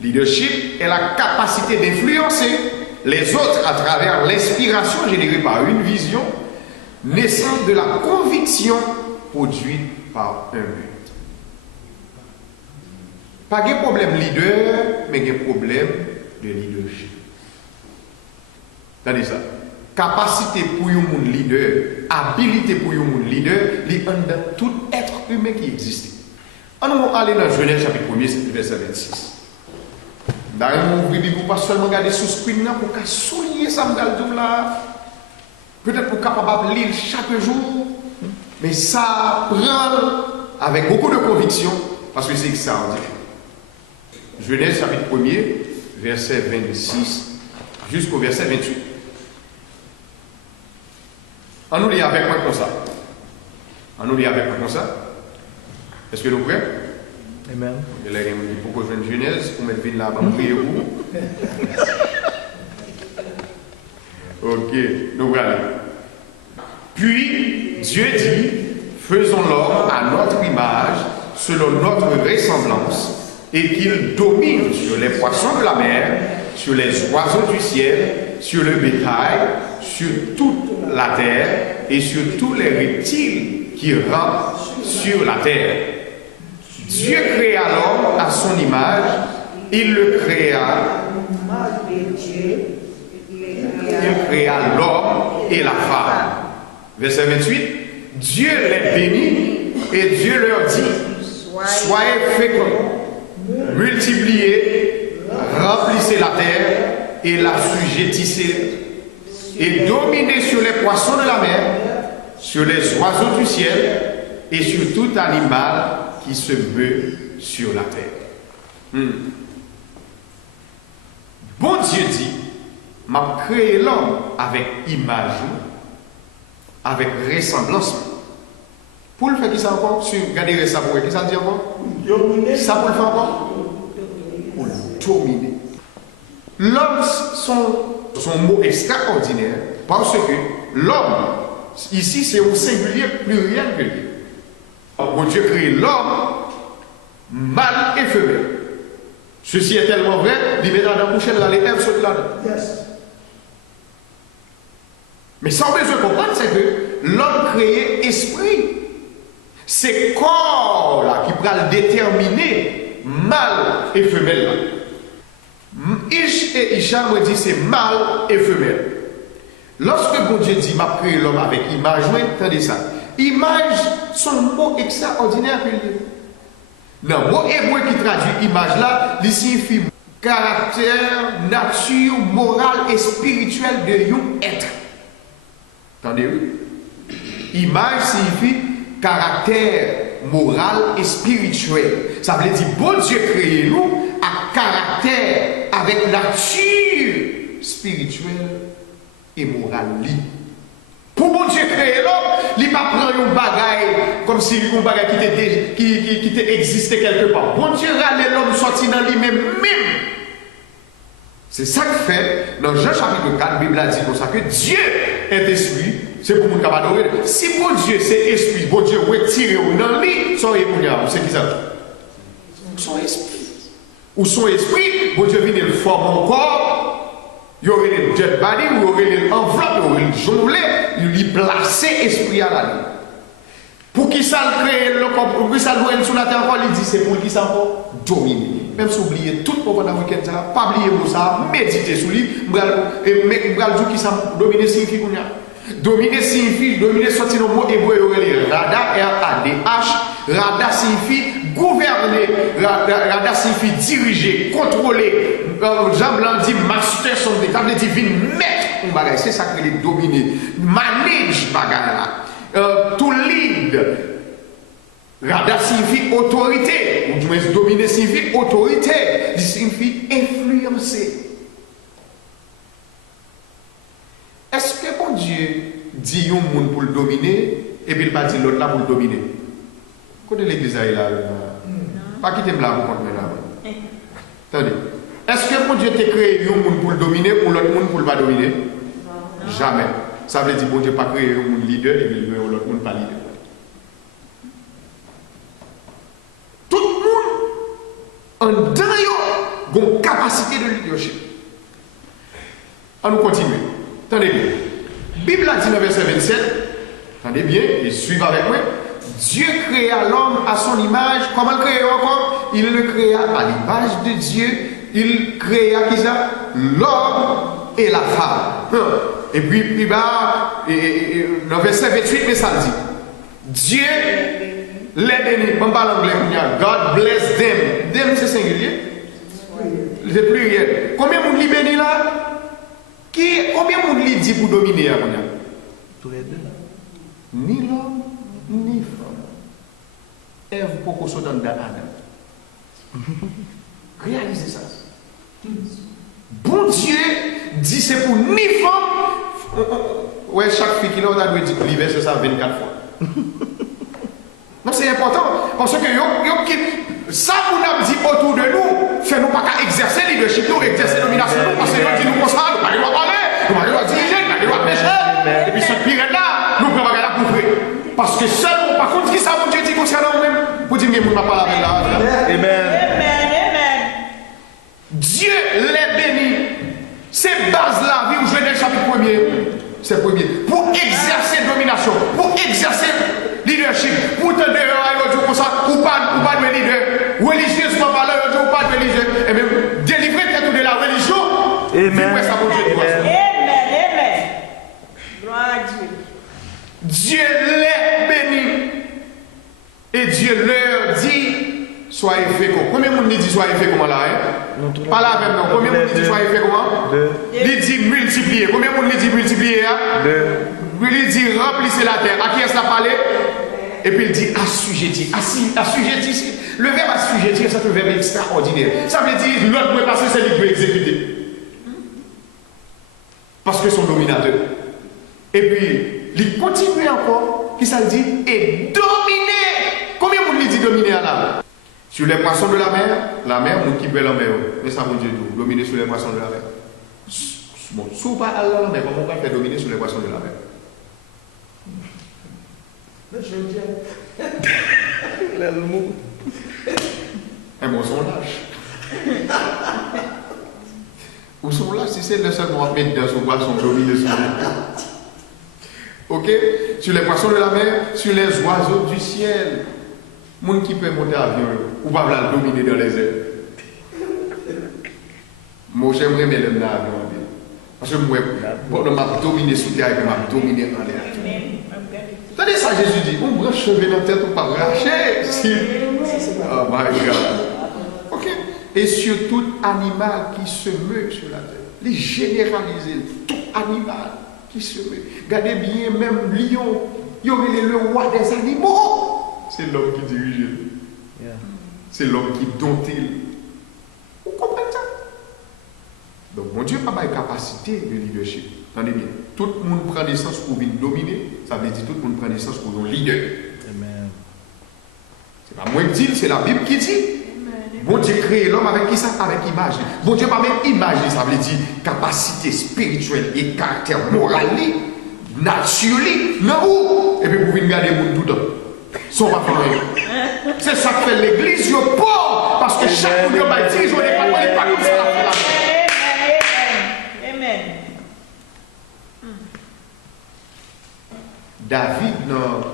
Leadership est la capacité d'influencer les autres à travers l'inspiration générée par une vision naissant de la conviction produite par un but. Pas de problème leader, mais de problème de leadership. Regardez ça. Capacité pour un monde leader, habilité pour un monde leader, il y a dans tout être humain qui existe. On va aller dans Genèse chapitre 1er, verset 26. D'ailleurs, vous ne pouvez pas seulement regarder sous screen pour souligner ça là. Peut-être pour capable de lire chaque jour, mais ça prend avec beaucoup de conviction parce que c'est extraordinaire. Genèse chapitre 1er, verset 26 jusqu'au verset 28. On nous lit avec moi comme ça. On nous lit avec moi comme ça. Est-ce que nous prêts? Amen. Il a dit pourquoi je viens de Genèse pour mettre vin là, pour prier vous. Ok, nous voilà. Puis Dieu dit, faisons l'homme à notre image, selon notre ressemblance, et qu'il domine sur les poissons de la mer, sur les oiseaux du ciel, sur le bétail, sur toute la terre et sur tous les reptiles qui rampent sur la terre. Dieu créa l'homme à son image, il le créa. Il créa l'homme et la femme. Verset 28. Dieu les bénit et Dieu leur dit, soyez féconds, multipliez, remplissez la terre et la sujettissez et dominez sur les poissons de la mer, sur les oiseaux du ciel et sur tout animal qui se meut sur la terre. Bon Dieu dit, m'a créé l'homme avec image, avec ressemblance. Pour le faire qui ça encore? Regardez ça pour qui ça dit encore? Ça pour le faire encore? Pour le dominer. L'homme, son mot extraordinaire, parce que l'homme, ici c'est au singulier pluriel que Dieu. Bon Dieu crée l'homme, mâle et femelle. Ceci est tellement vrai, il met dans la bouche là, les Ève sont là-dedans. Yes. Mais sans besoin de comprendre, c'est que l'homme créé esprit. C'est corps là qui va le déterminer, mâle et femelle là. Ish et Isha me dit c'est mâle et femelle. Lorsque bon Dieu dit m'a créé l'homme avec image, entendez ça. Image, son mot extraordinaire que le mot hébreu qui traduit image là, il signifie caractère, nature, morale et spirituelle de un être. Entendez-vous? Image signifie caractère, moral et spirituel. Ça veut dire bon Dieu créé nous à caractère avec nature spirituelle et morale. Pour bon Dieu créer l'homme, il ne va pas prendre un bagaille comme si un bagaille qui existait quelque part. Bon Dieu râle l'homme sorti dans lui-même. C'est ça que fait, dans Jean chapitre 4, la Bible a dit comme ça que Dieu est esprit, c'est pour nous qui adorer. Si bon Dieu c'est esprit, bon Dieu retire dans lui, c'est qui ça? Son esprit. Ou son esprit, bon Dieu vient le forme encore, il y aurait le dead body, il y aurait l'enveloppe, il y aurait le jonglé, il placer esprit à la vie. Pour qui ça le crée, pour qui ça le voit sur la terre encore, il dit c'est pour qui ça encore dominer. Même si vous oubliez tout pendant le week-end, pas oublier pour ça, méditer sur lui, et dire qui ça dominer signifie qu'on a. Dominer signifie, dominer sortir le mot hébreu, rada, R-A-D-H, rada signifie gouverner, rada signifie diriger, contrôler. Jean Blanc dit master son état, il dit mettre un bagage, c'est ça que les dominer, manage bagage, to lead. Rada signifie autorité, ou du moins dominer signifie autorité, il signifie influencer. Est-ce que bon Dieu dit un monde pour le dominer et puis il va dire l'autre là pour le dominer? Côté l'église là, pas quitter là pour contre là. Attendez. Est-ce que bon Dieu t'a créé un monde pour le dominer ou l'autre monde pour le pas dominer? Jamais. Ça veut dire bon Dieu pas créé un monde leader et puis l'autre monde pas leader. Tout le monde en dedans, capacité de leadership. On nous continue. Attendez bien. Bible a dit dans verset 27, attendez bien, et suivez avec moi. Dieu créa l'homme à son image. Comment le créa encore? Il le créa à l'image de Dieu. Il créa qui ça? L'homme et la femme. Et puis dans verset 28, mais ça dit. Dieu les bénit. On parle anglais. God bless them. Them c'est singulier. C'est pluriel. Combien de monde li béni là? Combien de monde li dit pour dominer là? Tous les deux. Ni l'homme, ni femme. Ève pour qu'on soit dans Adam. Réalisez ça. Bon Dieu dit c'est pour ni femme. Ouais, chaque fille qui l'a doit dire que l'hiver c'est ça 24 fois. Non, c'est important. Parce que ça qu'on a dit autour de nous, fait nous pas qu'à exercer leadership, nous exercer domination, parce que nous dit nous comme ça, nous pas le droit parler, nous pas le droit diriger, nous pas le droit pécher. Et puis cette période là, nous pouvons regarder pour vrai. Parce que seulement, par contre, qui ça, mon Dieu dit concernant nous-mêmes, pour dire que nous ne pas parler là. Amen. Dieu les bénit. C'est base là, vie où je vais chapitre 1er. C'est le premier. Pour exercer domination, pour exercer leadership, pour te dire comme ça, ou pas de leader, religieusement parlant, ou pas de religieux, et bien délivrer tête de la religion. Amen. Amen. Gloire à Dieu. Dieu les bénit. Et Dieu leur dit, soyez féconds. Combien de monde dit soyez féconds là? Pas là même non. Combien de monde dit soyez féconds? Il dit multiplier. Combien de monde dit multiplier? Il dit remplissez la terre. À qui est-ce qu'il a parlé? Et puis il dit assujettir. Assujettir. Le verbe assujettir, c'est un verbe extraordinaire. Ça veut dire l'autre peut passer, c'est lui qui peut exécuter. Parce que son dominateur. Et puis, il continue encore, qui ça dit, et dominer. Combien de monde dit dominer là? Sur les poissons de la mer, on qui peut la mer. Mais ça veut dire tout, dominer sur les poissons de la mer. Bon, si on pas à la mer, comment on va faire dominer sur les poissons de la mer? Un bon sondage. Où sont là, si c'est le seul qu'on va mettre dans son poisson, dominer sur les. Ok? Sur les poissons de la mer, sur les oiseaux du ciel. Moun qui peut monter à avion, ou pas la dominer dans les airs. Moi, j'aimerais me lever dans l'avion. Parce que moi, je m'a dominé sous terre et je m'a dominé en l'air. Attendez ça, Jésus dit, on branche cheveux dans la tête, on pas brancher. Oh my God. Ok? Et sur tout animal qui se meut sur la terre. Les généraliser, tout animal qui se meut. Regardez bien, même lion, il y aurait le roi des animaux. C'est l'homme qui dirige. C'est l'homme qui dompte. Vous comprenez ça? Donc, mon Dieu n'a pas de capacité de leadership. Attendez bien. Tout le monde prend naissance pour venir dominer. Ça veut dire tout le monde prend naissance pour un leader. Amen. C'est pas moi qui dis, c'est la Bible qui dit. Bon Dieu crée l'homme avec qui ça? Avec image. Bon Dieu pas même image, ça veut dire capacité spirituelle et caractère moral, naturel. Non. Et puis vous venez garder le monde tout le temps. Sont pas fait. C'est ça que fait l'église, je pauvre. Parce que chaque monde va dire, je n'ai pas comme ça. Amen. David, dans